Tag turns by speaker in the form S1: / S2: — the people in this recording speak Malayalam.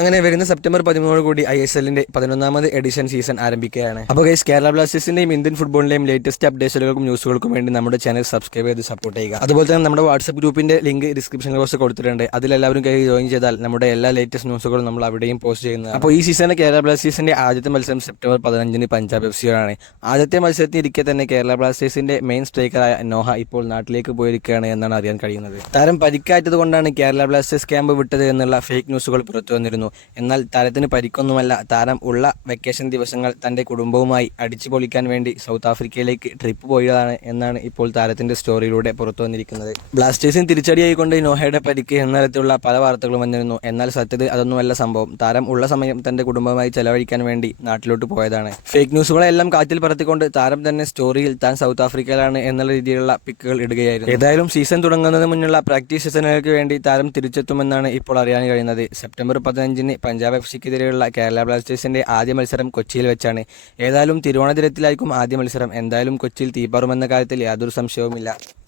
S1: അങ്ങനെ വരുന്ന സെപ്റ്റംബർ പതിമൂന്നോട് കൂടി ഐ എസ് എല്ലിന്റെ പതിനൊന്നാമത് എഡിഷൻ സീസൺ ആരംഭിക്കുകയാണ്. അപ്പോൾ ഗൈസ് കേരള ബ്ലാസ്റ്റേഴ്സിന്റെയും ഇന്ത്യൻ ഫുട്ബോളിന്റെയും ലേറ്റസ്റ്റ് അപ്ഡേഷനുകൾക്കും ന്യൂസുകൾക്കും വേണ്ടി നമ്മുടെ ചാനൽ സബ്സ്ക്രൈബ് ചെയ്ത് സപ്പോർട്ട് ചെയ്യുക. അതുപോലെ തന്നെ നമ്മുടെ വാട്സ്ആപ്പ് ഗ്രൂപ്പിന്റെ ലിങ്ക് ഡിസ്ക്രിപ്ഷൻ ബോക്സ് കൊടുത്തിട്ടുണ്ട്. അതിലെല്ലാവരും കയറി ജോയിൻ ചെയ്താൽ നമ്മുടെ എല്ലാ ലേറ്റസ്റ്റ് ന്യൂസുകളും നമ്മൾ അവിടെയും പോസ്റ്റ് ചെയ്യുന്നത് അപ്പോൾ ഈ സീസണിലെ കേരള ബ്ലാസ്റ്റേഴ്സിന്റെ ആദ്യത്തെ മത്സരം സെപ്റ്റംബർ പതിനഞ്ചിന് പഞ്ചാബ് എഫ് സിയോടാണ് ആദ്യത്തെ മത്സരത്തിൽ ഇരിക്കെ തന്നെ കേരള ബ്ലാസ്റ്റേഴ്സിന്റെ മെയിൻ സ്ട്രൈക്കറായ നോഹ ഇപ്പോൾ നാട്ടിലേക്ക് പോയിരിക്കുകയാണ് എന്നാണ് അറിയാൻ കഴിയുന്നത്. താരം പരിക്കാറ്റത് കൊണ്ടാണ് കേരള ബ്ലാസ്റ്റേഴ്സ് ക്യാമ്പ് വിട്ടത് എന്നുള്ള ഫേക്ക് ന്യൂസുകൾ പുറത്തു വന്നിരുന്നു എന്നാൽ താരത്തിന് പരിക്കൊന്നുമല്ല. താരം ഉള്ള വെക്കേഷൻ ദിവസങ്ങൾ തന്റെ കുടുംബവുമായി അടിച്ചു പൊളിക്കാൻ വേണ്ടി സൗത്ത് ആഫ്രിക്കയിലേക്ക് ട്രിപ്പ് പോയതാണ് എന്നാണ് ഇപ്പോൾ താരത്തിന്റെ സ്റ്റോറിയിലൂടെ പുറത്തു വന്നിരിക്കുന്നത്. ബ്ലാസ്റ്റേഴ്സിന് തിരിച്ചടിയായിക്കൊണ്ട് നോഹയുടെ പരിക്ക് എന്ന തരത്തിലുള്ള പല വാർത്തകളും വന്നിരുന്നു. എന്നാൽ സത്യത്തിൽ അതൊന്നുമല്ല സംഭവം. താരം ഉള്ള സമയം തന്റെ കുടുംബവുമായി ചെലവഴിക്കാൻ വേണ്ടി നാട്ടിലോട്ട് പോയതാണ്. ഫേക്ക് ന്യൂസുകളെല്ലാം കാറ്റിൽ പറത്തിക്കൊണ്ട് താരം തന്നെ സ്റ്റോറിയിൽ താൻ സൗത്ത് ആഫ്രിക്കയിലാണ് എന്നുള്ള രീതിയിലുള്ള പിക്കുകൾ ഇടുകയായിരുന്നു. ഏതായാലും സീസൺ തുടങ്ങുന്നതിന് മുന്നുള്ള പ്രാക്ടീസ് സെഷനുകൾക്ക് വേണ്ടി താരം തിരിച്ചെത്തുമെന്നാണ് ഇപ്പോൾ അറിയാൻ കഴിയുന്നത്. സെപ്റ്റംബർ പതിനഞ്ചിന് പഞ്ചാബ് എഫ് സിക്കെതിരെയുള്ള കേരള ബ്ലാസ്റ്റേഴ്സിന്റെ ആദ്യ മത്സരം കൊച്ചിയിൽ വെച്ചാണ്. ഏതായാലും തിരുവനന്തപുരത്തിലായിരിക്കും ആദ്യ മത്സരം. എന്തായാലും കൊച്ചിയിൽ തീപ്പാറുമെന്ന കാര്യത്തിൽ യാതൊരു സംശയവുമില്ല.